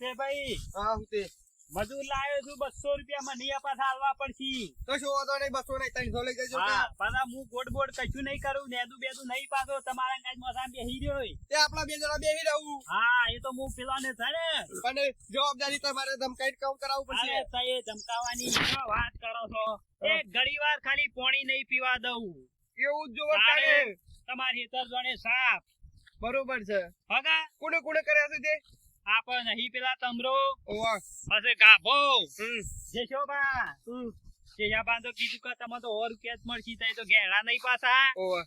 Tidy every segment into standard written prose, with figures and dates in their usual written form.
ભાઈ હા હું તે મજૂર લાવ્યો છું 200 રૂપિયા મને પાછા હાલવા પડશે. તો શું વાંધો નહીં 200 નહીં 300 લઈ જજો હા પાછા હું ગોડ કશું નહીં કરું નેદું બેદું નહીં પાછો તમારા કાજ મસામ બેહી રહ્યો. તે આપણા બે જણા બેહી રહું. હા એ તો હું પેલાને થાય ને અને જવાબદારી તમારે ધમકાઈને કામ કરાવવું પડશે. અરે તઈ ધમકાવાની શું વાત કરો છો? એક ઘડીવાર ખાલી પાણી નહીં પીવા દઉં. એવું જ જોવો તારે. તમારી હેતર જોડે સાફ બરોબર છે. હગા કોને કોને કર્યા છે તે? આપણ નહીં પેલા તમરો ઓવા પછી ગાભો જેશોબા જેશાબા તો કીધું કે તમે તો 100 રૂપિયા જ મળશે તઈ તો ઘેડા નહીં પાછા. ઓવા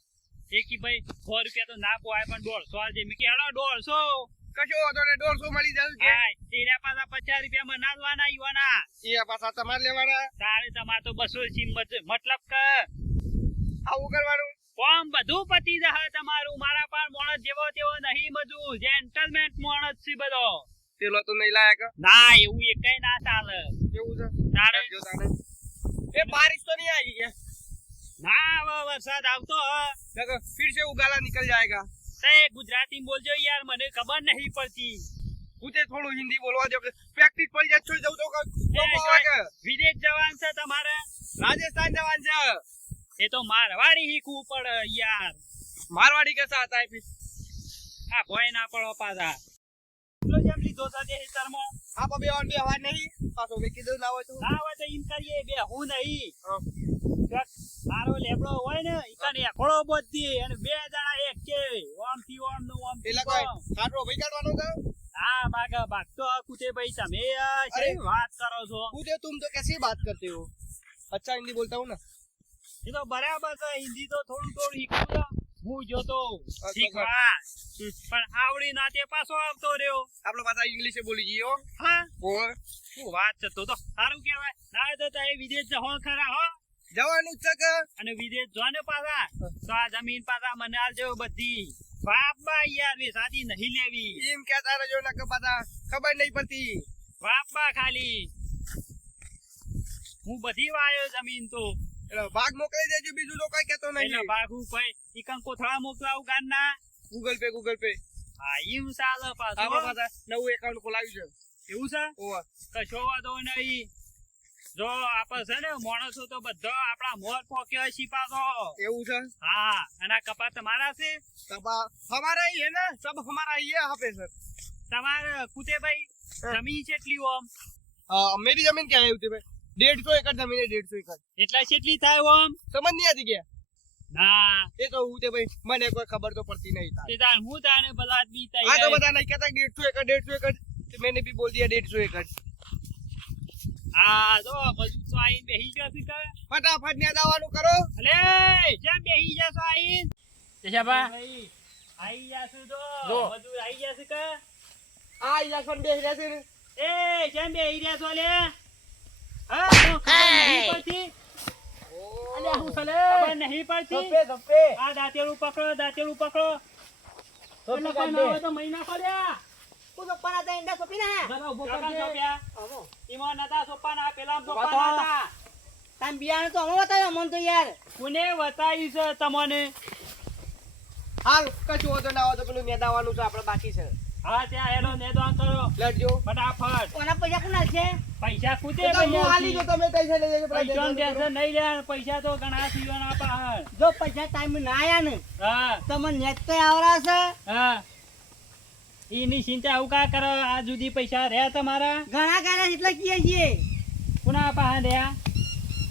એકી ભાઈ 100 રૂપિયા તો ના પોવાય પણ 150 આલજે. મેં કે હેડો 150. કશો વાંધો નહીં 150 મળી જશે કે હા એના પાછા 50 રૂપિયા માં નાલવાના ઈવાના. એ પાછા તમારે લેવાના. તારે તમાર તો 200 છે મતલબ કે આવું કરવાનું. કોમ બધું પતી જશે તમારું. મારા પાર મોણસ જેવો તેવો નહીં મજૂર જેન્ટલમેન મોણસ છે બધો. પેલો તો નહીં લાયા કે ના એવું એકઈ ના ચાલે. એવું છે તારે જો તારે એ બારિશ તો નહીં આવી ગયા ના હવે વરસાદ આવતો देखो फिर से उगाला निकल जाएगा. તે ગુજરાતી બોલજો યાર મને ખબર નહીં પડતી. मुझे थोड़ा हिंदी बोलवा दो प्रैक्टिस पड़ जाए छोड़ जाऊ तो વિદેશ જવાન છે તમારે? राजस्थान जवान से એ તો મારવાડી શીખવું પડે યાર. मारवाड़ी कैसा आता है फिर આ ભોય ના પડો પાછા. એટલો જેમ લીધો છે તે હિસારમાં आप अभी और भी आवाज नहीं पासो में किधर ना हो तो ના હોય તો એમ કરીએ બે હું નહીં મારો લેબડો હોય ને ઈકન એકડો બધી અને બે જણા એક કે ઓમ થી ઓમ નો ઓમ થી પેલા કોઈ કાટરો ભાઈ કાઢવાનો છે. હા માગા ભાગતો કુતે ભાઈ તમે અરે વાત કરો છો. पूछे तुम तो कैसी बात करते हो. अच्छा हिंदी बोलता हूँ ना. એ તો બરાબર છે હિન્દી તો થોડું શીખવું હું જોતો શીખવા પણ આવડી ના તે પાછો આવતો રહ્યો. आप लोग भाषा इंग्लिश में बोली हो. હા और શું વાત છે તો સારું કહેવાય. ના તો તે વિદેશ જહો ખરા હો જવાનું છે કે અને વિદેશ જો ને પાછા તો આ જમીન પાછા મને આલજો બધી. બાપા યાર વેસાતી નહીં લેવી. એમ કહેતા રહેજો ને કે પાછા ખબર નહીં પડતી. બાપા ખાલી હું બધી વાયો જમીન તો એટલે ભાગ મોકલી દેજો બીજું તો કઈ કહેતો એટલે નહીં. ભાગું ભાઈ ઈકન કોથળા મોકલાવું ગાનના. ગૂગલ પે હા એમ ચાલે આપણે પાછું પાછા નવું એકાઉન્ટ ખોલાવ્યું છે. એવું છે ઓવા કશો વાંધો નહીં. જો આપણે છે ને માણસો તો બધો આપણા મોર પોક્યો છે પાછો. એવું છે. હા અને કપા તમારા છે तब हमारा ही है ना सब हमारा ही है यहाँ पे सर. તમારે કુતે ભાઈ જમીન કેટલી ઓમ? मेरी जमीन क्या है उसे भाई 150 एकड़ जमीन है 150 एकड़. એટલે કેટલી થાય ઓમ? समझ नहीं आती क्या ના ये तो उसे भाई मैंने कोई खबर तो पड़ती नहीं था. તે તાર હું તાને બધા બી हाँ तो થાય. बता नहीं कहता 150 एकड़ तो मैंने भी बोल दिया 150 एकड़. હા જો બધું તો આઈને બેહી ગયો છે કે फटाफट ने दावानु करो. અલે જેમ બેહી જશો આઈને તેશાબા આઈ જાશું તો જો. બધું આઈ જશે કે आ इलाकन देख रहे थे. એ જેમ બેહી રહ્યા છો લે હા તો ખબર નહીં પડતી. अरे હું સલે ખબર નહીં પડતી. धप्पे આ દાંતેલું પકડો એટલે કોઈ ના હોય તો મહિના પડ્યા હું સોપાના હતા ઈંડા સોપી ના જરા ઉભો કાકા કરજે. સોપ્યા આવો ઈમાં નતા સોપાના પેલા બતાવો. સોપાના હતા. તાન બિયારણ તો અમે બતાવ્યો મન તો યાર કોને બતાવ્યું છે તમને? હાલ કશું હોતો ના હોય તો પેલું મેદાવાનું છે આપણે બાકી છે. હા ત્યાં હેલો નેદવાન કરો લડજો. ફટાફટ. ઓના પૈસા કોના છે પૈસા કૂદે એ તો હું હાલી જો તમે પૈસા લઈ લેજો. પૈસાનું ટેન્શન નહીં લેવાનું. પૈસા તો ઘણા સીવાના પાહર. જો પૈસા ટાઈમ ના આયા ને હા તમને નેટ તો આવરા છે હા એની ચિંતા આવું કા કરો? આ જુદી પૈસા રહ્યા તમારા ઘણા કારા એટલે કીએ છીએ કોના પાહર રહ્યા?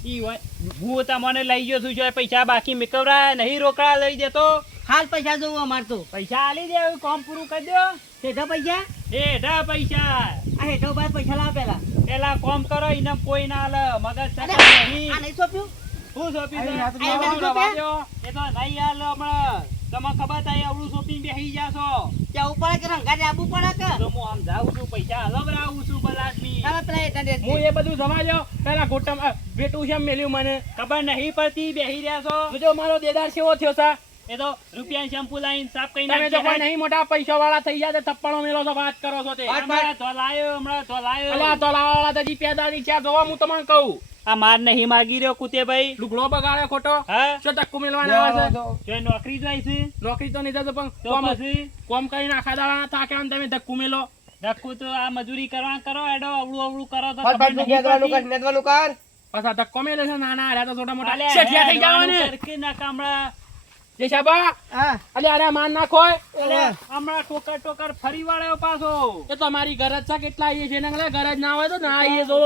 ઈ હોય હું તમને લઈ ગયો છું જો પૈસા બાકી મેકવરા નહીં રોકડા લઈ દેતો. હાલ પૈસા જોવું અમાર તો પૈસા આલી દે કામ પૂરું કરી દો. હેઠા પૈસા હેઠા પૈસા આ હેઠો બાદ પૈસા લાવ પેલા પેલા કામ કરો એને કોઈ ના લે મગજ અરે, સકા નહીં. આ નહીં સોપ્યું હું સોંપી આ દઉં? હાથ માં આવડું સોંપે? રવા દ્યો. એ તો નહીં હાલ હમણાં. તમે ખબર થાય આવડું સોંપીને બેસી જાશો. ત્યાં ઉપર કે રંગાડે આબુ પડે કે તો હું આમ જાઉં છું પૈસા હલવરાવું છું બલાદમી. તમે પેલા હેઠા દે હું એ બધું સમાજો પેલા ગોટમ બેટું છે મેલ્યું મને ખબર નહીં પડતી બેહી રહ્યા છો. જો મારો દેદાર કેવો થયો છે એ તો રૂપિયા શેમ્પુ લાઈન સાફ કરી તમે તો કોઈ નહીં મોટા પૈસા વાળા થઈ ગયા થપ્પડો મેલો છો વાત કરો છો તે હમણાં ધોલાયો. અલ્યા તોલા વાળા તો જી પેદાની ચા જોવા હું તમને કહું આ માર નહીં માગી રહ્યો કુતે ભાઈ. લુગડો બગાડ્યો ખોટો હા શું ટક્કુ મેલવાના આવે છે જો નોકરી જાય છે નોકરી તો નહીં થતો પણ તો કોમ પછી કોમ કરીને આખા દાડા થાક્યા ને તમે ધક્કુ મેલો ધક્કું તો આ મજૂરી કરવા કરો એડો અવળું અવળું કરો તો ફટ ફટ તું નેદવાનું કર નેદવાનું કર પાછા ધક્કો મેલે છે નાના હાર્યા તો છોટા મોટા અલ્યા, શેઠિયા થઈ જવા ને સરખી ના કામડા. જે સાબા હા અલે અરે માન નાખો અલ્યા, હમણાં ટોકર ફરી વાળ્યો પાછો. એ તો અમારી ગરજ છે કેટલા આવીએ છે ને ગરજ ના હોય તો ના આવીએ તો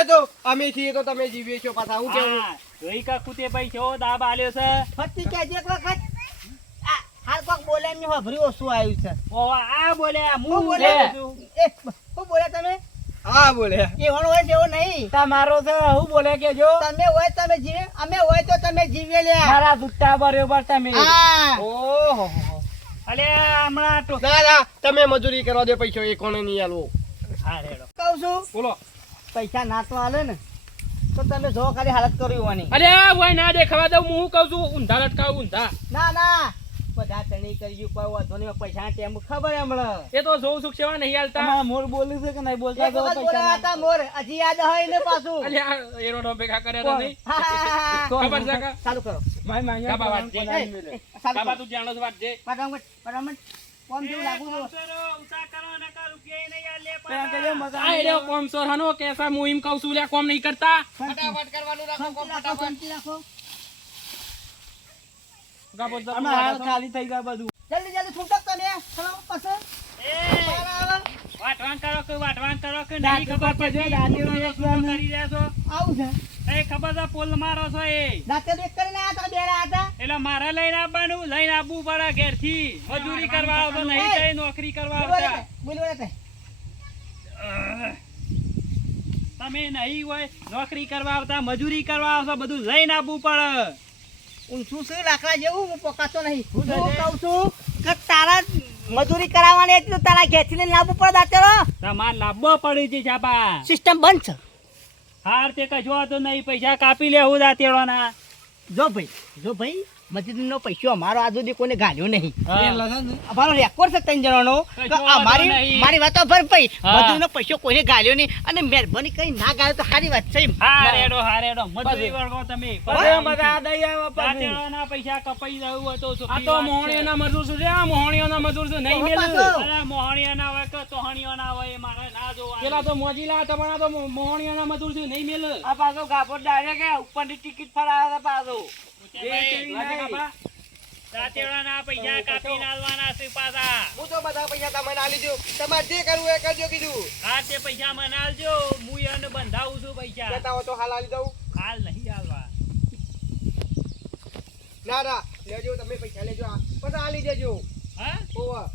એ તો અમે છીએ તો તમે જીવીએ છો પાછા હું કેવું હા, જોઈ કા કુતે ભાઈ છો દાબ આલ્યો છે. ફરતી કહેજે એક વખત આ હાલ કોક બોલે એમની વાભરી ઓછું આવ્યું છે ઓ આ બોલે આ હું મું બોલે બોલે છું. એ હું બોલે તમે હા બોલે એવણ હોય છે એવું નહીં તમારો છે હું બોલે કે જો તમે હોય તમે જીવે અમે હોય તો તમે જીવે લ્યા મારા દુટ્ટા બરોબર તમે હા ઓહો અલ્યા, હમણાં ટો ના ના તમે મજૂરી કરવા દે પૈસો એ કોને નહીં આલવો હા રેડો. કહું છું બોલો પૈસા ના તો હાલે ને તો તમે જો ખાલી હાલત કરી હોવાની અરે ભાઈ ના દેખાવા દઉં હું કહું છું ઊંધા લટકાવું ઊંધા ના ના બધા ચણી કરી કોઈ વાંધો નહીં પૈસા ટેમ ખબર હમણાં એ તો જોઉં સુખ સેવા નહીં હાલતા તમારા મોર બોલ્યું છે કે નહીં બોલતા એક વખત બોલ્યા હતા મોર હજી યાદ હોય ને પાછું અલે આ એરોડો ભેગા કર્યા તા નહીં હા, હા, હા, હા. ખબર છે કે? ચાલુ કરો કાબા વાત છે. ચાલુ કાબા કરો તું જાણો છો વાત છે ફટાફટ ફટાફટ કોમ જેવું લાગુ છો ઉતા કરો ને કા રૂપિયા નહીં આલે પેલા કહેજો મગા આ એરો કોમ સોર હનો કેસા મુહિમ કહું છું લે કોમ નહીં કરતા ફટાફટ કરવાનું રાખો કોમ રાખો શાંતિ રાખો ગાબો તો અમે હાલ ખાલી થઈ ગયા બધું જલ્દી જલ્દી છૂટક તમે ચલો પાછો એ વાટવાન કરો કે નહીં ખબર પછી દાંતીઓ શું એકલાને. કરી રહ્યા છો? આવું છે એ ખબર છે પોલ મારો છો એ દાંતે એક કરીને આયા હતા બેડા હતા એટલે મારે લઈને આવવાનું લઈને આવવું પડે ઘેરથી મજૂરી કરવા આવતો નહીં જઈ નોકરી કરવા આવતા બોલવા દે તમે નહીં હોય નોકરી કરવા આવતા મજૂરી કરવા આવતા બધું લઈને આવવું પડે. ઊંચું છે લાકડા જેવું હું પકાતો નહીં હું કહું છું કે તારા મજૂરી કરાવવાની હતી તો તારા ઘેરથી લઈને લાવવું પડે દાંતેરો તમારે લાવવો પડે છે છાપા. સિસ્ટમ બંધ છે હાર તે કશો તો નહીં પૈસા કાપી લેવું દાંતેડોના. જો ભાઈ મજૂરીનો પૈસો અમારો આજ સુધી કોઈને ગાલ્યો નહીં હા. અમારો રેકોર્ડ છે ત્રણ જણાનો કે કશો વાંધો અમારી નહીં. મારી વાતો ભર ભાઈ હા. મજૂરીનો પૈસો કોઈને ગાલ્યો નહીં અને મહેરબાની કરી ના ગાલ્યો તો સારી વાત છે હા રેડો મજૂરી વળગો તમે. દાંતેડોના પૈસા કપાઈ જવું હોય તો આ સુખી તો વાત છે. મોહણીઓના મજૂર છે આ મોહણીઓના મજૂર છે નહીં મેલ પાછો. અરે મોહણીયા ના હોય કે તોહણીયો ના હોય એ મારે ના જોવાનું. પેલા તો મોજીલા હતા પણ આ તો મોહણીઓના મજૂર છે નહીં મેલ આ પાછો ગાભો ડાયરેક્ટ ઉપરની ટિકિટ ફરાવે પાછો દાંતેડાના પૈસા કાપીને આલવાના છે પાછા. હું તો બધા પૈસા તમને આલી દઉં તમારે જે કરવું એ કરજો કીધું હા તે પૈસા મને આલજો હું એને બંધાવું છું પૈસા. કહેતા હો તો હાલ આલી દઉં હાલ નહીં આલવા. ના ના લેજો તમે પૈસા લેજો પછી આલી દેજો હા ઓવા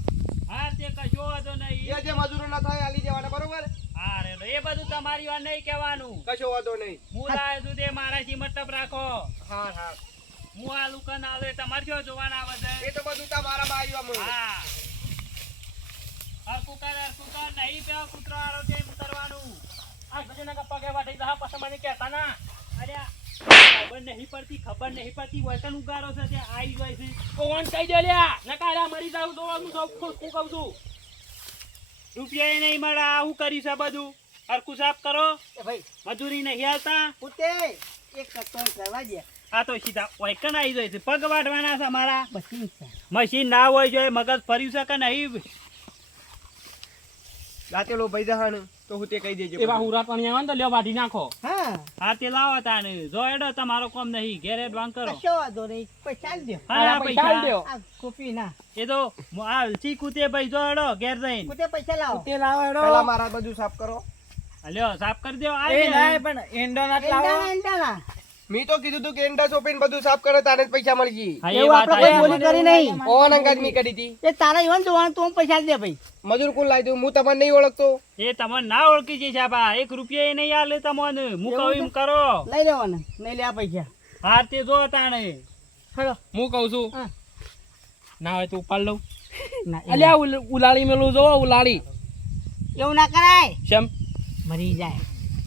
હા તે કશો વાંધો નહીં. જે મજૂરો ના થાય આલી દેવાના બરોબર હા રે એ બધું તમારી વાત નહીં કહેવાનું. કશો વાંધો નહીં હું લાવ્યો છું તે મારાથી મતલબ રાખો. હા હા હું આ લુકન આલે તમારે શું જોવાના આવે છે? એ તો બધું તમારા માં આવ્યું અમે હા હરકું કર નહીં પેલો કૂતરો આરો તે ઉતરવાનું. આ ગજના કપ્પા કે વાટી દા પછી મને કહેતા ના અરે ખબર નહીં પડતી વતન ઉગારો છે તે આવી જાય છે. કોણ કહી દે લ્યા નકારા મરી જાવ તો હું સૌ હું કહું છું રૂપિયા નહીં મળે આવું કરી છે બધું. હરકું સાફ કરો એ ભાઈ મજૂરી નહીં આવતા. પોતે એક કટોન કરવા દે આ તો સીધા ઓયકન આવી જાય છે. પગ વાટવાના છે મારા. મશીન છે મશીન ના હોય જોઈએ મગજ ફર્યું છે કે નહીં. રાતેલો ભાઈ દહાણ તો હું તે કહી દેજો એવા હુરા પાણી આવે ને તો લ્યો વાટી નાખો હા હા તે લાવો તાને જો એડો તમારો કામ નહીં ઘેરે વાંગ કરો. કશો વાંધો નહીં પૈસા આલી દો હા પૈસા આલી પૈસા દ્યો. આ કોપી ના એ તો આ ચીકુ તે ભાઈ જો એડો ઘેર જઈને. પોતે પૈસા લાવો તે લાવો પેલા મારા બધું સાફ કરો લ્યો સાફ કરી દો. પણ એંડો ના એંડાના એંડાના મેં તો કીધું તું કે એંડા ચોપીને બધું સાફ કરો તારે જ પૈસા મળી ગઈ હા, એ એવું વાત આપણે કોઈ આવી. બોલી કરી નહીં ઓન અંગાજ મી કરી હતી એ તારા ઈવન જોવાનું તું પૈસા આલી દે ભાઈ મજૂર કોણ લાવી દઉં હું તમને નહીં ઓળખતો એ તમને ના ઓળખી છે સાબા. 1 રૂપિયા એ નહીં આલે તમને. હું કહું એમ કરો. લઈ લેવાના નહીં લે આ પૈસા હા તે જો તાણે. ખરો હું કહું છું હા. ના હોય તો ઉપાડ લઉં ના અલ્યા ઉલાળી મેલું જો ઉલાળી એવું ના કરાય શેમ મરી જાય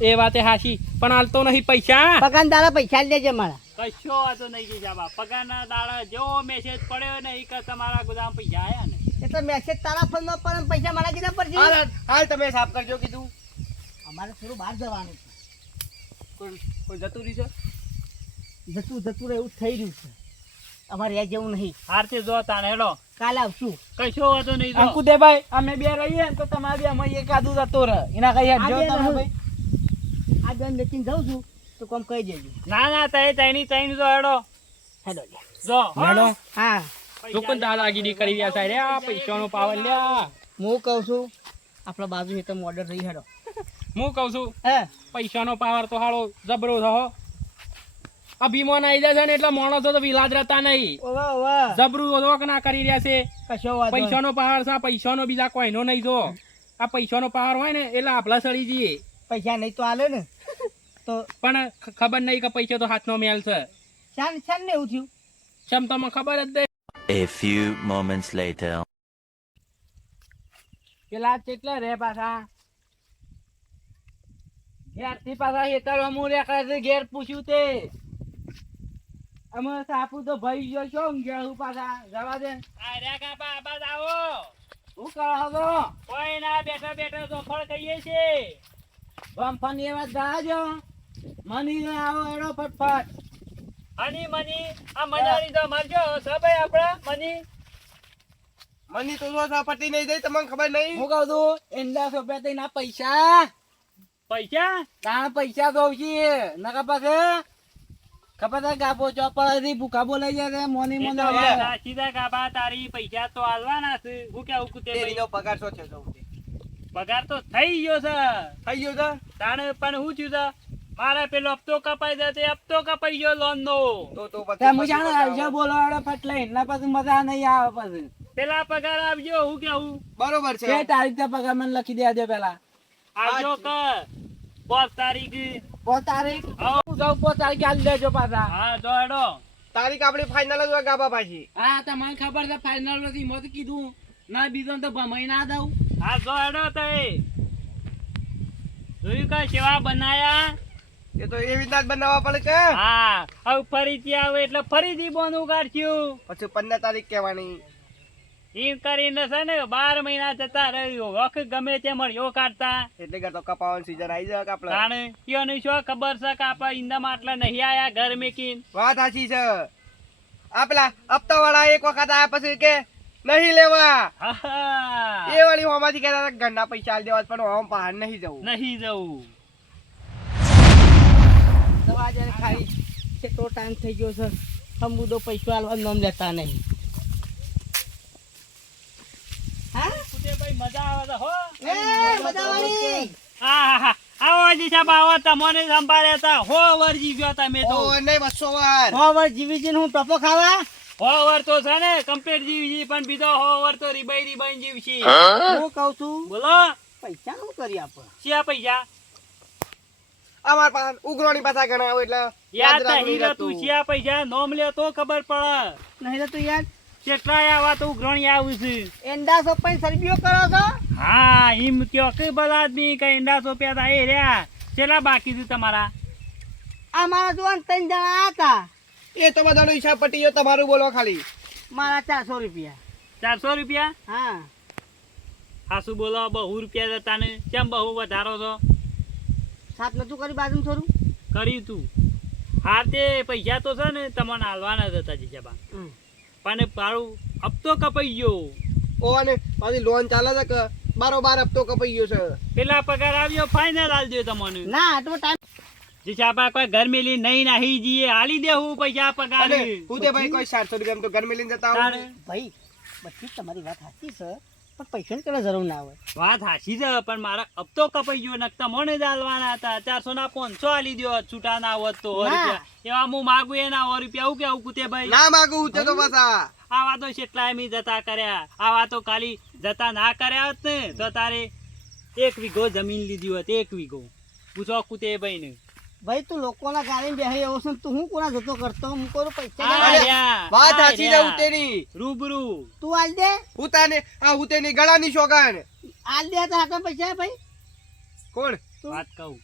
એ વાતે હાચી પણ હાલતો નહીં પૈસા પગાર તારા પૈસા આલી દેજે મારા કશો વાંધો નહીં છે સાબા. પગારના દાડા જેવો મેસેજ પડ્યો ને એ કે તમારા ગોદામ પૈસા આયા ને. એ તો મેસેજ તારા ફોનમાં પર પૈસા મારા કીધા પર છે હાલ હાલ તમે સાફ કરજો કીધું અમારે થોડું બહાર જવાનું કોઈ જતું રહી છે છે જતું રહે એવું થઈ રહ્યું છે અમારે એ જેવું નહીં હાર તે જો તાણે હેડો કાલે આવશું. કશો વાંધો નહીં તો. અંકુદેભાઈ અમે બે રહીએ ને તો તમારે બે અમે એકાદું જતો રહે એના કઈ આ જો બે તમે રહું. ભાઈ આ બેન વેચીને જાઉં છું તો કોમ કહી દેજો. ના ના તઈ તઈ તો હેડો હેડો લે. જો હેડો. હા શું પણ દાદાગીરી કરી રહ્યા સાહેબ આ પૈસાનો પાવર લ્યા હું કહું છું આપણા બાજુ હેઠળ ઓર્ડર રહી હેડો. હું કહું છું હે પૈસાનો પાવર તો હાલો જબરો થયો અભિમાન આવી જશે ને એટલે માણસો તો વિલાદ રહેતા નહીં ઓવે ઓવે જબરું રોક ના કરી રહ્યા છે કશો વાંધો નહીં. પૈસાનો પાવર છે આ પૈસાનો બીજા કોઈનો નહીં જો આ પૈસાનો પાવર હોય ને એટલે આપલા સડી જઈએ પૈસા નહીં તો આલે ને તો પણ ખબર નહીં કે પૈસો તો હાથનો મેલ છે શાન શાન ને એવું થયું. ચમ તમને ખબર જ નહીં A few moments later. પેલા કેટલા રે પાછા ઘેરથી પાછા હેતર અમુ રે કરે છે ઘેર પૂછ્યું તે અમે સાપુ તો ભાઈ ગયો છો ઘેર પાછા જવા દે આર્યા કાપા આબાદ આવો. શું કરો છો કોઈ ના બેઠા બેઠા જોફળ કહીએ છે. બમફન એવા જાજો મની ને આવો એડો ફટફટ હની મની આ મનારી તો મારજો સબે આપડા મની. મની તો જો પટી નહીં દઈ તમને ખબર નહીં. હું કહું છું એંડા સોપ્યા તઈ ના પૈસા પૈસા તારા પૈસા દઉં છીએ નકા પાસે ખબર છે ગાબો ચોપડી ભૂખા બોલાઈ જાય મોની મોને સીધા કાપા તારી પૈસા તો આલવાના છે. હું કેવું કુતે ભાઈ તેરીનો પગાર શું છે સૌ તે? પગાર તો થઈ ગયો છે. થઈ ગયો છે? તાણે પણ હું થયું છે મારે પેલો હપ્તો કપાઈ જતે હપ્તો કપાઈ ગયો લોન નો. તો હું જાણે આવશે બોલો એડો ફટ લઈને ના પછી મજા નહીં આવે પછી પેલા પગાર આવજો. હું કેવું બરોબર છે. કે તારીખ પગાર મને લખી દેજો પેલા આવજો કર 5 તારીખ. 5 તારીખ આવો. હું જાઉં 5 તારીખે આલી દેજો પાછા હા જો હેડો. તારીખ આપણી ફાઇનલ જ હોય ગાબા પાછી. હા તમને ખબર છે ફાઇનલ નથી મત કીધું ના બીજો તો ભમાઈ ના દઉં હા જો હેડો તઈ જોયું કે સેવા બનાયા. એ તો એવી રીતના જ બનાવવા પડે કે હા હવે ફરીથી આવે એટલે ફરીથી બોનું કાઢ્યું. પછી 15 તારીખ કહેવાની. એમ કરીને છે ને 12 મહિના જતા રહ્યો વખ ગમે તે મળ્યો કાઢતા. એટલે કરતો કપાવાની સીઝન આવી જાય કે આપણે. તાણે કયોને શું ખબર છે કે આપણા ઈંદામાં આટલા નહીં આયા ઘર મેકીન. વાત સાચી છે. આ પેલા હપ્તા વાળા એક વખત આયા પછી કે નહીં લેવા હા એ વાળી હોમાંથી કહેતા હતા ઘરના પૈસા આલી દેવા પણ હોમ બહાર નહીં જવું. નહીં જવું. દવા જ્યારે ખાઈ કેટલો ટાઈમ થઈ ગયો છે હમુદો પૈસા આલવા નામ લેતા નહીં. હા કુટે ભાઈ મજા આવે છે હો. એ મજાવાળી. હા હા આવો જી સાહેબ આવો તમને સંભાળ્યા હતા હો વરજી ગયો તમે તો. ઓ નહીં 200 વાર. હો વાર જીવી જીને હું ટપો ખાવા. હો વર તો છે ને કમ્પ્લીટ જીવી પણ બીજો હો વર તો રીબાઈ જીવશી. હું કહું છું બોલો પૈસા શું કરી આપણે. શિયા પૈસા અમાર પાસે ઉઘરાણી પાછા ઘણા હોય એટલે યાદ રાખવું નહીં રહેતું. તું શિયા પૈસા નોમ લે તો ખબર પડે. નહીં રહેતું યાર. કેટલા આવા તો ઉઘરણી આવું છે. એંડા સોપાઈ સરબીઓ કરો છો. હા એમ કયો કે બધા આદમી કઈ ઈંડા સોપ્યા હતા એ રહ્યા છેલ્લા બાકી છે તમારા. આ મારા જોવાન 3 જણા હતા. એ તો બધાનો હિસાબ પટી ગયો તમારું બોલો ખાલી. મારા 400 રૂપિયા. 400 રૂપિયા. હા હા શું બોલો બહુ રૂપિયા જતા ને કેમ બહુ વધારો છો. સાત નતું કરી બાજુ થોડું. કર્યું તું હા તે પૈસા તો છે ને તમને હાલવાના જ હતા જીજાબા પણ પાડું હપ્તો કપાઈ ગયો. ઓ અને પાછી લોન ચાલે છે કે બારોબાર હપ્તો કપાઈ ગયો છે. પેલા પગાર આવ્યો ફાઇનલ હાલ દો તમને. ના આટલો ટાઈમ જીજાબા કોઈ ઘર મેલી નહીં નાહી જઈએ હાલી દેવું પૈસા પગાર. અને હું તે ભાઈ કોઈ 700 રૂપિયા તો ઘર મેં લઈને જતા તારે આવું. ભાઈ બધી તમારી વાત સાચી છે પણ પૈસાની કઈ જરૂર ના હોય. વાત હાચી છે પણ મારા હપ્તો કપાઈ ગયો નકતા મને જ હાલવાના હતા 400 ના 500 હાલી દો છૂટા ના હોત તો સો ના. રૂપિયા એવા હું માગું એના 100 રૂપિયા આવું કેવું કુતે ભાઈ. ના માગું હું તે તો પાછા આવા તો કેટલા એમ જતા કર્યા આવા તો ખાલી જતા ના કર્યા હોત ને તો તારે 1 વીઘો જમીન લીધી હોત 1 વીઘો. પૂછો કુતે ભાઈ ને. ભાઈ તું લોકોના ગાડી બેહી એવો છે ને તું હું કોના જતો કરતો હું કોઈ પૈસા આ ના લે. રહ્યા, વાત આ સાચી છે રહ્યા. હું તેની. રૂબરૂ તું આલ દે. હું તાને આ હું તેની ગળાની શોગાન. આલ દે તો હાથમાં પૈસા ભાઈ. કોણ? વાત કહું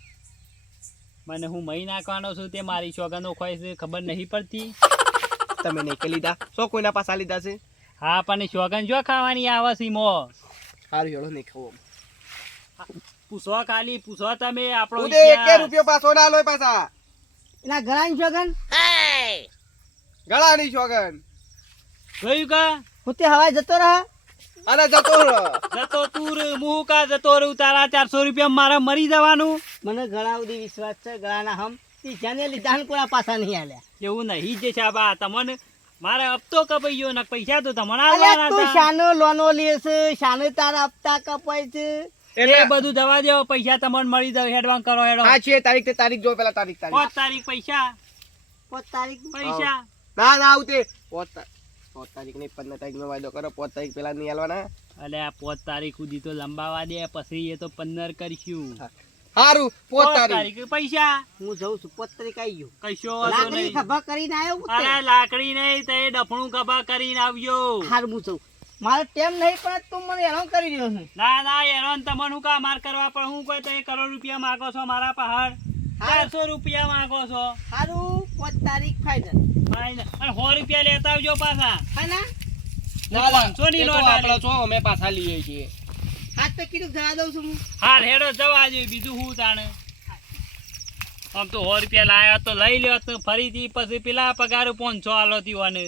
મને હું મહી નાખવાનો છું તે મારી શોગનો ખોય છે ખબર નહીં પડતી. તમે નહીં કે લીધા સો કોઈના પાસા લીધા છે. હા પણ શોગન જો ખાવાની આવે છે મો. હારું હેળો નહીં ખાવું. પૂછો ખાલી પૂછો તમે આપણો હું તે 1 ઇતિહાસ. રૂપિયો પાછો ના લોય પાછા. એના ઘરાની શોગન. ગળાની શોગન. જોયું કે હું તે હવાઈ જતો રહે અને જતો રહો. જતો તું રે, હું કા જતો રહું, તારા 400 રૂપિયા મારે મરી જવાનું. મને ઘણા બધી વિશ્વાસ છે ગળાના હમ જેને લીધા ને કોના પાછા નહીં આલ્યા એવું નહીં જે સાબા તમને મારે હપ્તો કપાઈ ગયો ને પૈસા તો તમને અલ્યા આલવાના તું હતા. શાનો લોનો લેસ શાનો તારા હપ્તા કપાય છે એ બધું દવા દેવો, પૈસા તમને મળી જાય. એડવાન્સ કરો હેડો. આ છે તારીખ તે તારીખ જો પેલા તારીખ 5 તારીખ પૈસા 5 તારીખ પૈસા ના ના આવું તે 5 તારીખ નહીં 15 તારીખ નો વાયદો કરો. 5 તારીખ પેલા નહીં આલવાના. અલે આ 5 તારીખ સુધી તો લંબાવા દે, પછી એ તો 15 કરશું. હારું 5 5 તારીખ તારીખ પૈસા હું જઉં છું 5 તારીખ આવી ગયો કશો વાંધો લાકડી નહીં. ખભા કરીને આવ્યો હું અરે લાકડી નહીં, તે ડફણું કબા કરીને આવજો. હાર હું જઉં મારે ટેમ નહીં પણ તું મને હેરાન કરી રહ્યો છે ના ના હેરાન તમને કા માર કરવા, પણ હું કોઈ તો 1 કરોડ રૂપિયા માંગો છો મારા પહાડ, 400 રૂપિયા માંગો છો. સારું 5 તારીખ ફાઈનલ ફાઈન. અને 100 રૂપિયા લેતા આવજો પાછા. હા ના ના ના 500 ની એ તો નોટ આપણો આલી. છો અમે પાછા લઈએ છીએ. હાથ તો કીધું જવા દઉં છું હું હાલ હેડો જવા દે, બીજું હું તાણે. આમ તો 100 રૂપિયા લાયા તો લઈ લ્યો, તો ફરીથી પછી પેલા પગાર 500 આલો દીવાને.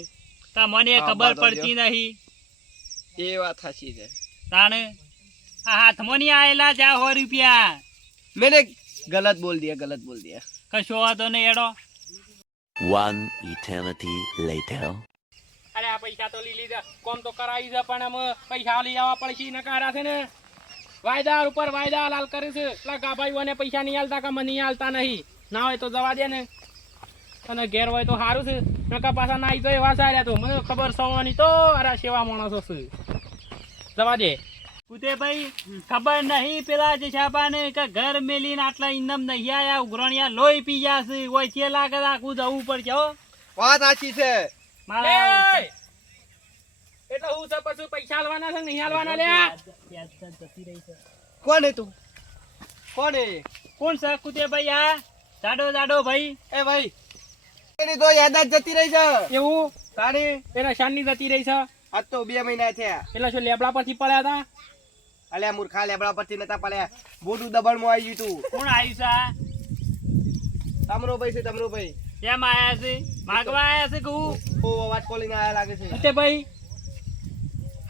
તા મને હા, ખબર બાદો પડતી નહીં એ વાત સાચી છે. તાણે. આ હાથમાં નહીં આયેલા જા 100 રૂપિયા. मैंने गलत बोल दिया. કશો વાંધો નહીં હેડો. One eternity later. અરે આ પૈસા તો લઈ લીધા, કોમ તો કરાવી છે, પણ આમ પૈસા લઈ આવવા પડશે. નકારા છે ને વાયદા ઉપર વાયદા લાલ કરે છે. એટલા ગાભાઈઓને પૈસા નહીં આલતા કે મને નહીં આલતા નહીં. ના હોય તો જવા દે ને, અને ઘેર હોય તો સારું છે. નકા પાછા ના તો એવા સાર્યા તો મને ખબર સવાની તો અરે સેવા માણસો છે. જવા દે. કુતેભાઈ ખબર નહીં પેલા જે છાપાને કે ઘર મેલીને આટલા ઇનામ નહીં આયા, ઉઘરણિયા લોહી પી જશે. ઓય છે લાગે આખું જવું પડશે હો વાત સાચી છે. મારા. એ! એટલે હું છે પછી પૈસા આલવાના છે નહીં આલવાના લ્યા? કોણ હે તું? કોણ હે? કોણ છે કુતેભાઈ? આ જાડો જાડો ભાઈ. એ ભાઈ એની તો યાદ જ જતી રહી છે. એવું તારી એના શાનની જતી રહી છે. આજ તો 2 મહિના થયા. એટલે શું લેબડા પરથી પડ્યા હતા? અલ્યા મૂર્ખા લેબડા પરથી નતા પડ્યા, બોડું દબાણમાં આવી ગયું તું. કોણ આવ્યું છે આ? તમરો ભાઈ છે તમરો ભાઈ. કેમ આયા છે? માગવા આયા છે કહું? ઓ અવાજ કોલિંગ આયા લાગે છે. તે ભાઈ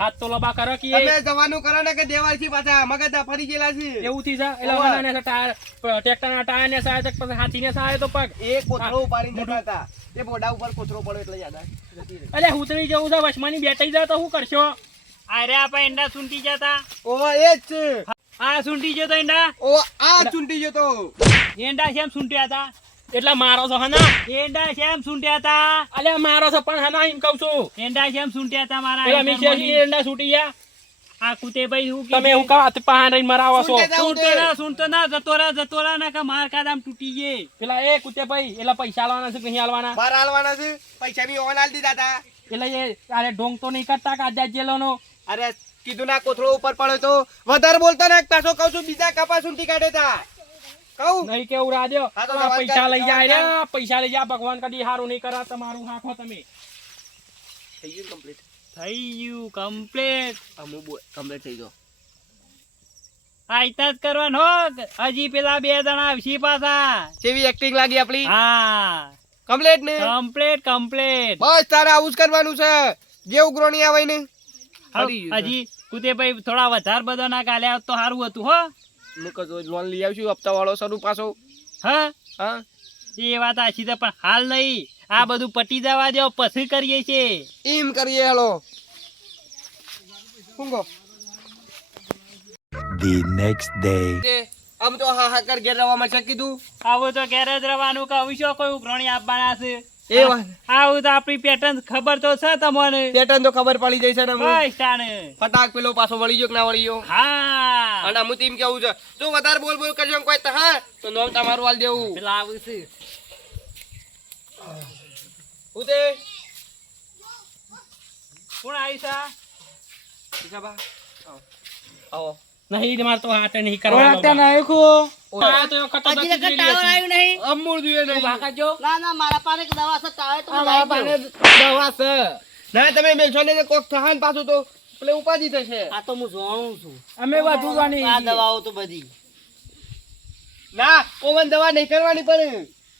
હાથ તો લબા કરો કે તમે જવાનું કરો ને કે દેવાળથી પાછા મગજ ફરી ગયેલા છે. એવું થી છે. એટલે વાનાને છે ટાયર, ટ્રેક્ટરના ટાયર ને સાય પછી હાથીને સાય તો પગ. એક કોથળો ઉપાડીને જતા હતા. તે બોડા ઉપર કોથળો પડ્યો એટલે યાદ આવી જતી રહી. અલે હુતરી જવું છે, વસમાની બેઠી જાય તો શું કરશો? અરે આ ભાઈ ઈંડા સૂંટી જતા. ઓવા એ જ છે. આ સૂંટી જતો ઈંડા. ઓ આ ચૂંટી ગયો તો. ઈંડા શેમ સૂંટ્યા હતા? એટલે મારો છો હના? ઈંડા શેમ સૂંટ્યા હતા? અલે મારો છો પણ હના એમ કહું છું. ઈંડા શેમ સૂંટ્યા હતા મારા? એટલે મીશેથી એંડા છૂટી ગયા. આ કુતેભાઈ શું તમે હું કહો હાથ પહાણ રહીને મરાવો છો. સુનતો ના જતો રહે ને કે માર કાદામ તૂટી ગયે. પેલા એ કુતે ભાઈ એટલે પૈસા આલવાના છે કે નહીં આલવાના? બાર હાલવાના છે. પૈસા બી ઓન હાલ દીધા હતા. એટલે એ અરે ઢોંગ તો નહીં કરતા કે આજા જેલોનો. અરે કીધું ના કોથળો ઉપર પડ્યો તો વધારે બોલતો ને પાછો કહું છું બીજા કપા સૂંટી કાઢે તા કહું. નહીં કેવું રાડ્યો. હા તો આ જવાબ પૈસા લઈ જવાબ જાય રે, પૈસા લઈ જા. ભગવાન કદી હારું નહીં કરા. તમારું હાંખો તમે. થઈ ગયું કમ્પ્લીટ. થઈ ગયું કમ્પ્લીટ. અમુ કમ્પ્લીટ થઈ ગયો. આઈતા જ કરવાનું હો. હજી પેલા 2 જણા આવશે પાછા. કેવી એક્ટિંગ લાગી આપણી? હા કમ્પ્લીટ ને? કમ્પ્લીટ. બસ તારે આવું જ કરવાનું છે. જે ઉઘરોણી આવે ને હજી કુતેભાઈ થોડા વધારે બધો ના કાલે આવત તો સારું હતું હો. મૂકો તો લોન લઈ આવશું હપ્તા વાળો શરૂ પાછો. હા હા એ વાત આછી છે, પણ હાલ નહીં. આ બધું પટી જવા દો પછી કરીએ છે. એમ કરીએ. હાલો ઊંઘો. The next day. આમ તો હાહાકાર ઘેર રહેવામાં છે કીધું. આવું તો ઘેર જ રહેવાનું કહું છો. કોઈ ઉઘરણી આપવાના છે? એ વાત આવું તો આપણી પેટર્ન ખબર તો છે તમને. પેટર્ન તો ખબર પડી જાય છે ને અમુ. બસ તાણે. ફટાક પેલો પાછો વળી ગયો કે ના વળી ગયો. હા અને અમુ તેમ કેવું છે જો વધારે બોલ બોલ કરજો ને કોઈ તો હા તો નોમ તમારું હાલ દેવું. પેલા આવું છે. હું તે કોણ આવી છે? ઈશાબા આવો. નહીં મારે તો હાથ નહીં ઓળખતા કરવા. નાખ્યું. આ તો ખતો હજી દસ લગન જેટલી ટાવર હતી. આવ્યું નહીં અમૂળ જોઈએ નહીં. ભાગાજો. ના ના મારા પાસે એક દવા છે ટાવર તો આ મને મારા લાવી પાસે દો. દવા છે. ના તમે મેલશો ને કોક થહાન પાછું તો એટલે ઉપાધિ થશે. આ તો હું જાણું છું અમે વધુ વાની. આ દવાઓ તો બધી ના ઓવન દવા નહીં કરવાની પડે.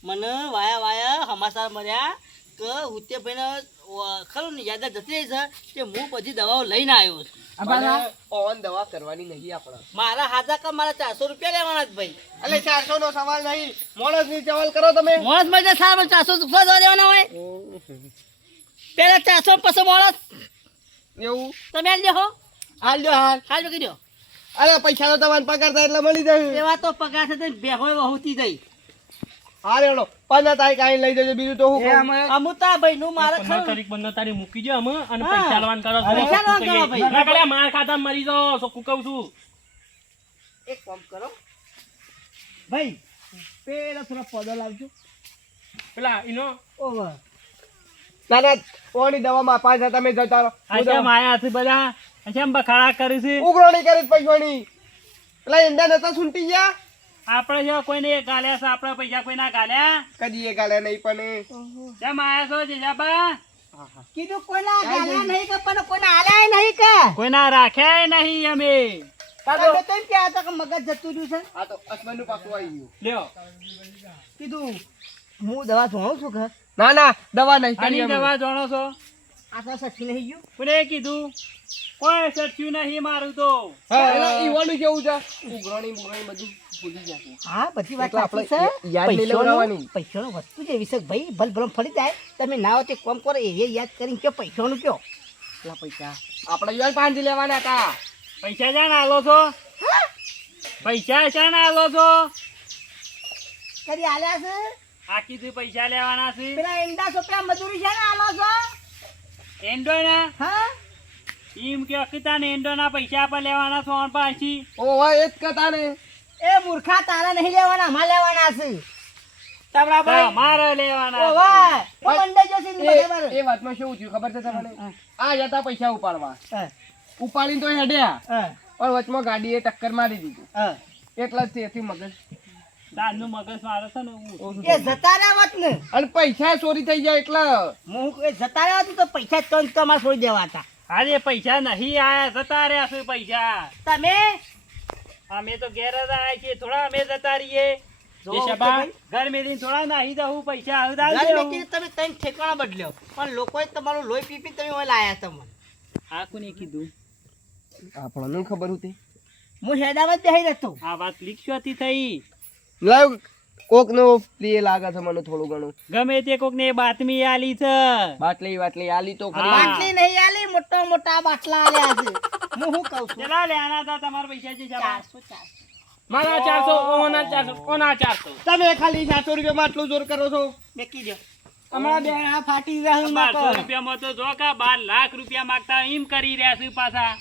મને વાયા વાયા હમાસાર મળ્યા કે હુતે ભાઈને ખરું ને યાદ જતી રહી છે કે હું બધી દવાઓ લઈને આવ્યો છું. અને પવન દવા કરવાની નહીં આપણે. મારા હાજા કા મારા 400 રૂપિયા લેવાના જ ભાઈ. એટલે 400 નો સવાલ નહીં, માણસની સવાલ કરો તમે. મોણસ માં સાહેબ 400 રૂપિયા દેવાના હોય. પેલા 400 પછી મોણસ એવું તમે આલ દેહો. હાલ જો હાલ. હાલ મૂકી દો. અરે પૈસા તો તમારે પગાર થાય એટલે મળી જાય. એવા તો પગાર છે બેહોય વહુતી ગઈ. હા રેડો 15 તારીખ આવીને લઈ જજો, બીજું તો હું કહું? અમુતા ભાઈ નું મારે ખરું. 15 તારીખ 15 તારીખ મૂકી જો અમે અને હા. પૈસા લેવાનું કરો છો. પૈસા લેવાનું કરો ભાઈ. ના કરે માર ખાતા મરી જાઓ શું કહું છું. એક કામ કરો ભાઈ, પેલા થોડા પદો લાવજો. પેલા ઈનો ઓવર ના ના કોની દવામાં પાછા તમે જતા રહો. આ કેમ આયા છે બધા? આ કેમ બખાડા કરી છે? ઉઘરાણી કરી પૈસાની. પેલા ઈંડા નતા સૂંટી ગયા? આપણે જો કોઈને ગાલ્યા છે, આપણે પૈસા કોઈના ગાલ્યા? કદી એ ગાલે નહીં પણ કેમ આયા છો જીજાબા? કીધું કોઈના ગાલા નહીં કે પણ કોઈના આલાય નહીં કે. કોઈના રાખ્યા નહીં અમે. તમે તેમ કહેતા હતા કે મગજ જતું રહ્યું છે. આ તો અસમાનનું પાકું આવી ગયું. લ્યો કીધું હું દવા જોઉં છું કે ના ના દવા નહીં કરી આની અમે. દવા જાણો છો? આ તો સચી નહીં ગયું. કોને કીધું? કોઈ સચ્યું નહીં મારું તો. હા, એટલે ઈવાનું કેવું છે? ઉઘરાણી બુઘરાણી બધું ભૂલી ગયા છે. હા બધી વાત એટલે આપણે સાચી છે. યાદ નહીં લેવડાવવાની. પૈસાનો વસ્તુ જ એવી છે કે ભાઈ ભલ ભલમ ફરી જાય. તમે ના હોય તે કોમ કરો એ યાદ કરીને કયો પૈસાનું કયો. કેટલા પૈસા? આપણે યુવાન 5 લેવાના હતા. પૈસા ક્યાં આલો છો? પૈસા ક્યાં આલો છો? કદી આલ્યા છે આ કીધું પૈસા લેવાના છે. પેલા એંડા છોકરા મજૂરી છે ને આલો છો. એન્ડોના હા એમ કે અકીતાને એન્ડોના પૈસા પર લેવાના છો અને પાછી ઓવા એ જ કથા ને. એ મૂર્ખા તારા નહીં લેવાના અમારે લેવાના છે. તાબડા ભાઈ મારે લેવાના ઓ છે. વાય ઓ મંડે જો છે બરાબર. એ વાતમાં શું થયું ખબર છે તમને? આ જતા પૈસા ઉપાડવા, હા ઉપાડીને તો હેડ્યા હા પણ વચમાં ગાડીએ ટક્કર મારી દીધી. હા એટલા જ તેથી મગજ. દાદનું મગજ મારે છે ને હું. એ જતા રહ્યા ને અને પૈસા ચોરી થઈ જાય એટલે હું એ જતા રહ્યા તો પૈસા ત્રણ તમારે છોડી દેવા હતા. અરે પૈસા નહીં આયા, જતા રહ્યા છે પૈસા. તમે અમે તો ઘેર જ આયા છીએ, થોડા અમે જતા રહીએ. દેશાબા, ઘર મેલીને થોડા નાહી દઉં પૈસા હવે દાલ ઘર દેવું. મેકીને તમે ત્રણ ઠેકાણા બદલ્યો પણ લોકોએ તમારું લોહી પીપી તમે ઓય લાયા તમને. આ કોને કીધું? આપણને ખબર હતી. હું હેડામાં જ બેહી રહેતો. આ વાત લીકશોથી થઈ. લાવ કોક નો પ્રિય લાગે છે મને થોડું ઘણું. ગમે તે કોક ને બાતમી આલી છે. બાટલી આલી તો ખરી. હા. બાટલી નહીં આલી મોટા મોટા બાટલા આલ્યા છે. હું શું કહું છું ચલા લેવાના હતા તમારા પૈસા છે શાબા? 400 મારા 400 ઓના 400 ઓના 400. તમે ખાલી 700 રૂપિયામાં આટલું જોર કરો છો. મેકી દો. હમણાં બે આ ફાટી જાય 1200 રૂપિયામાં તો જો કા 12 લાખ રૂપિયા માંગતા એમ કરી રહ્યા છે પાછા.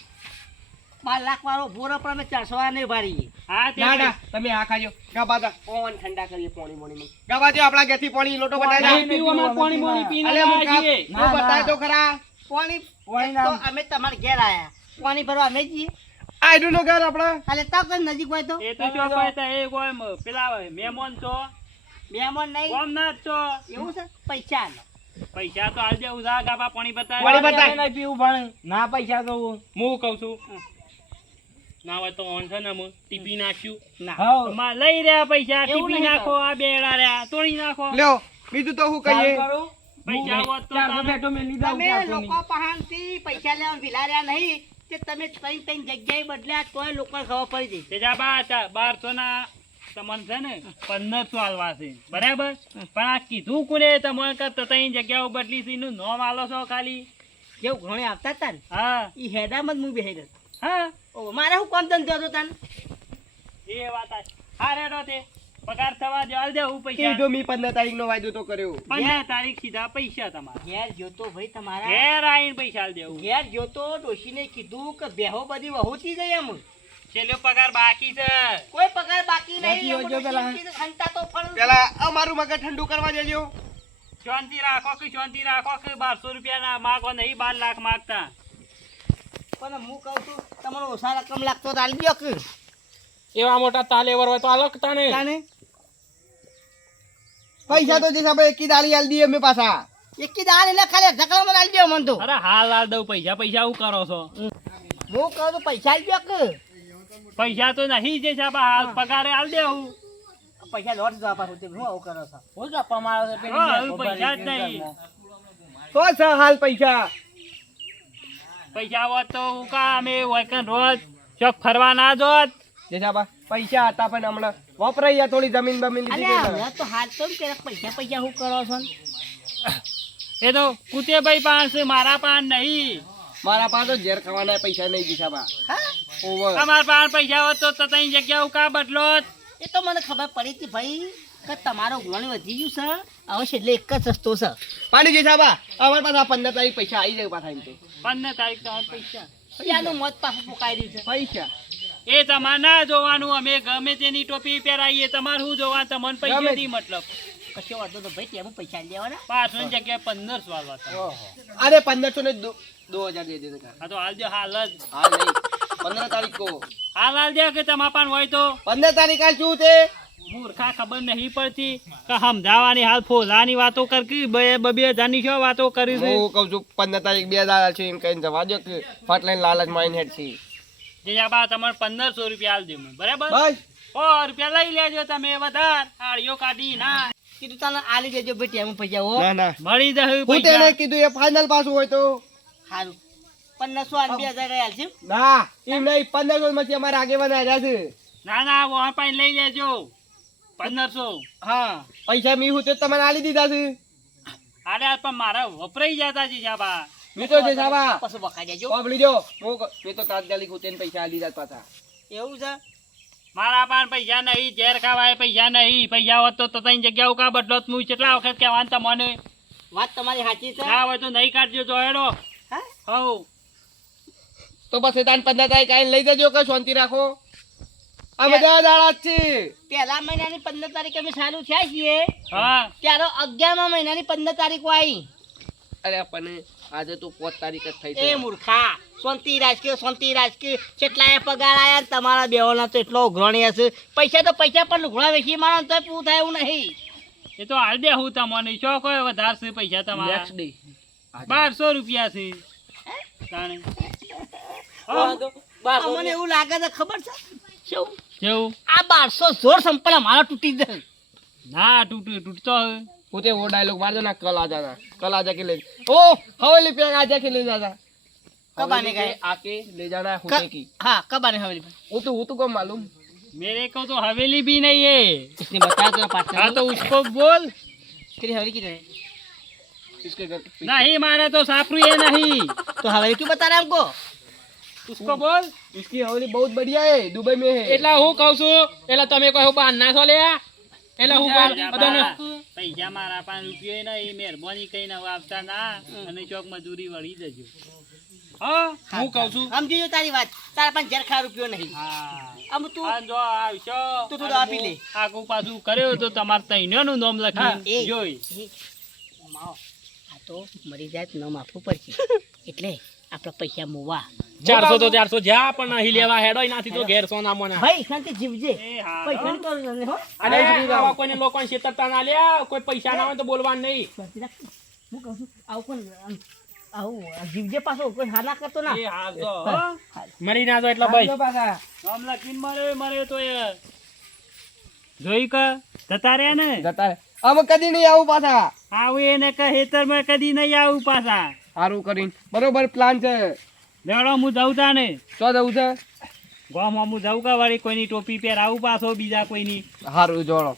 12 લાખ વાળો બોરો પણ અમે 400 વાળા નહીં ભારી. હા તે ના ના તમે આ ખાજો. ગાબાદા ઓવન ઠંડા કરીએ પાણી મોણી. ગાબાજી આપણા ઘેરથી પાણી લોટો બતાવી નહીં પીવું, અમારે પાણી બોણી પીને અલે આવ્યા મુકા છીએ. હું બતાય તો ખરા. પાણી તો અમે તમારે ઘેર આયા. પાણી ભરવા અમે જઈએ. આયડું નો ઘર આપણા. અલે તાવ કઈ નજીક હોય તો એ તો જો કોઈ તો એ કોઈ પેલા મહેમાન છો, મહેમાન નહીં ગોમનાથ છો. એવું છે પૈસા આલો. પૈસા તો આલજે ઉધા ગાબા પાણી બતાવે. પાણી બતાય. નહીં પીવું પણ ના પૈસા તો હું કહું છું ના હોય તો ઓન છે ને અમે ટીપી નાખ્યું. હવ તમારે લઈ રહ્યા પૈસા એવું ટીપી નહીં નાખો, આ બેડા રહ્યા તોડી નાખો. લ્યો બીજું તો હું કહીએ. પૈસા હોત તો 400 તમે- બેઠો મેલી દઉં તમે 400 ની. લોકો પાસેથી પૈસા લેવા વિલાર્યા નહીં તે તમે ત્રણ ત્રણ જગ્યાએ બદલ્યા તોય લોકોને ખબર પડી જઈ. તેજા બા 1200 ના તમને છે ને 1500 આલવા છે બરાબર. પણ આ કીધું કોને તમને કે ત્રણ જગ્યાઓ બદલી છે એનું નામ આલો છો ખાલી? જેવું ઘણે આવતા હતા ને હા એ હેડામાં જ હું બેહી રહ્યો. હા ઓ મારે શું કોમ ધંધો હતો તને? એ વાત આ. હા રેડો તે પગાર થવા દે, આલ દેવું પૈસા. કીધું મી 15 તારીખ નો વાયદો તો કર્યો. 15 તારીખ સીધા પૈસા તમારા ઘેર જોતો ભાઈ તમારા ઘેર આવીને પૈસા આલ દેવું. ઘેર જોતો ડોશીને કીધું કે બેહો બધી વહુતી ગઈ એમ. છેલ્લો પગાર બાકી છે. કોઈ પગાર બાકી નહીં. બાકી હોય જો એમ પેલા. ડોશીને કીધું, ખંતા તો ફળ. પેલા અમારું મગજ ઠંડુ કરવા દેજો. શાંતિ રાખો કે 1200 રૂપિયા માગો નહીં, 12 લાખ માગતા. પણ હું કહું છું તમારો ઓછા રકમ લાગતો તો આલી દ્યો કે એવા મોટા તાલેવર હોય તો અલગતા ને તાને પૈસા તો જે આપણે એકી દાળી આલી દઈએ અમે પાછા. એકી દાળ એટલે ખાલી ઢકલામાં આલી દ્યો મન તો. અરે હાલ આલ દઉં પૈસા. પૈસા શું કરો છો? હું કહું છું પૈસા આલી દ્યો કે પૈસા તો નહીં જે સાબા હાલ પગારે આલ દેવું. પૈસા લોટ જવા પાછું તે હું આવું કરો છો. હું ગપ્પા મારો છે હા, હવે પૈસા જ નહીં. તો છ હાલ પૈસા પૈસા હોત તો હું કા અમે વૈકન રોજ ચોક ફરવા ના જોત. જેઠાબા પૈસા હતા પણ હમણાં વપરાઈ ગયા થોડી જમીન બમીન લીધી અલ્યા એટલે. હવે તો હાલ તો કે પૈસા પૈસા શું કરો છો ને? એ તો કુતેભાઈ પાસે મારા પાન નહીં. મારા પાસે તો ઝેર ખાવાના પૈસા નહીં જેઠાબા. હા ઓવર અમારા પાન પૈસા હોત તો તઈ જગ્યા હું કા બદલોત. એ તો મને ખબર પડી હતી ભાઈ કે તમારો ગુણ વધી ગયું છે હવે છેલ્લે એક જ રસ્તો છે. પાણી જેઠાબા અમારા પાસે આ 15 તારીખ પૈસા આવી જાય પાછા એમ તો 15 તારીખ તમારા પૈસા. ત્યાંનું મોત પાછું ફૂંકાઈ રહ્યું છે. પૈસા એ તમારે ના જોવાનું, અમે ગમે તેની ટોપી પહેરાવીએ, તમારે શું જોવાનું, તમને પૈસા ગમે. નહીં મતલબ. કશો વાંધો તો ભાઈ તેમાં પૈસા લેવાના. પાછળની જગ્યાએ 1500 વાળવા હતા. અરે 1500 ને 2000 દે દેને આ તો હાલ દે હાલ જ. હાલ નહીં 15 તારીખ કો હાલ દે કે તમારા પાન હોય તો. 15 તારીખ હાલ શું છે મૂર્ખા ખબર નહીં પડતી કે સમજાવવાની હાલ ફોલાની વાતો કરકી બે 2000 શું વાતો કરી છે. હું કહું છું 15 તારીખ 2000 છે એમ કહીને જવા દો કે ફાટલાઈન લાલચ માઇન હેડ છે જે બા તમારે 1500 રૂપિયા હાલ દે મને, બરાબર. બસ 100 રૂપિયા લઈ લેજો તમે વધાર આળીઓ કાઢી ના કીધું તને આલી દેજો ભાઈ તેમાં પૈસા હો. ના ના મળી દે હું તેને કીધું એ ફાઇનલ પાછું હોય તો સારું 1500 અને 2000 રહ્યા છે. ના એમ નહીં 1500 માંથી અમારે આગેવાન આવ્યા છે. ના ના વહાં પાઈ લઈ લેજો 1500. હા પૈસા મી હું તો તમને આલી દીધા છે અરે પણ મારા વપરાઈ જતા છે જાબા. મી તો જેઠાબા પછી બકાઈ દેજો. પાપડી જો મેં તો તાત્કાલિક ઉતેન પૈસા આલી દીધા પાછા એવું છે મારા પાન પૈસા નહીં, ઝેર ખાવાય પૈસા નહીં. પૈસા હોત તો તઈ જગ્યા ઉકા બદલો હું કેટલા વખત કહેવાનું તમને. વાત તમારી સાચી છે. ના હોય તો નહીં કાઢજો તો હેડો. હા હઉ તો પછી તાન 15 તારીખ આવીને લઈ જજો કે શાંતિ રાખો આ બધા દાડા જ છે પહેલા મહિનાની 15 તારીખે અમે ચાલુ થયા છીએ હા ત્યારે 11મા મહિનાની 15 તારીખો આવી. અરે પણ આજે તો 5 તારીખ જ થઈ એ મૂર્ખા શાંતિ રાજકીય કેટલાય પગાર આયા ને તમારા બેઓના તો એટલો ઉઘરાણી હશે. પૈસા તો પૈસા પણ લુગડા વેચી મારો તો પૂરું થાય એવું નહીં. એ તો હાલ દે હું તમને શું કોઈ વધારે છે પૈસા તમારા. નેક્સ્ટ ડે 1200 રૂપિયા છે તાણે. અમને એવું લાગે છે ખબર છે શું કેવું? આ 1200 જોર સંપલ અમારા તૂટી જશે. ના તૂટતો હવે. પોતે वो डायलॉग मार देना कल आ जाके ले ओ हवेली पे आ जाके ले जाना कब आने का है? आके ले जाना है होते की हाँ कब आने हवेली में? वो तो को मालूम मेरे को तो हवेली भी नहीं है. किसने बताया तेरा पार्टनर? हाँ तो उसको बोल. तेरी हवेली किधर है? इसके घर पे नहीं मारे तो साफरू ये नहीं. तो हवेली क्यों बता रहा है हमको? उसको बोल. इसकी हवेली बहुत बढ़िया है दुबई में है એટલે હું કહું છું એટલે તમે કોઈ બહાર ના છો લે એટલે હું બધાને પૈસા મારા પાંચ રૂપિયા નહીં, મહેરબાની કઈ ના આપતા ના અને ચોક મજૂરી વળી જજો. હા હું કહું છું સમજી જો તારી વાત. તારા પણ જરખા રૂપિયો નહીં. હા આમ તું આ જો આવશો તું થોડું આપી લે. આગુ પાછું કર્યો તો તમારે તૈયાનું નામ એ. લખી જોઈ. માવો, આ તો મરી જાય તો નામ આપવું પડશે એટલે આપણા પૈસા મોવા. 400 તો 400 જ્યાં પણ નહીં લેવા હેડો એનાથી તો ઘેર સોના મોના ભાઈ શાંતિ જીવજે. એ હા પૈસા તો નહીં હો. અને આવા કોઈને લોકોને છેતરતા ના લ્યા કોઈ પૈસા ના હોય તો બોલવાનું નહીં શાંતિ રાખ. હું કહું છું આવું પણ આવું જીવજે પાછો કોઈ હા ના કરતો ના. એ હા જો હો. મરી ના જો એટલે ભાઈ નામ લખીને મરે તો એ જોઈ કે જતા રહ્યા ને. જતા રહે अब कदी नहीं आऊं पाछा આવું એને કે હેતરમાં કદી નહીં આવું પાછા. हारू करीन बरोबर प्लान છે લેવડો હું જઉં તા ને તો જવું છે ગામમાં હું જઉં કે વળી કોઈની ટોપી પહેરાવું પાછો બીજા કોઈની. હારું જોડો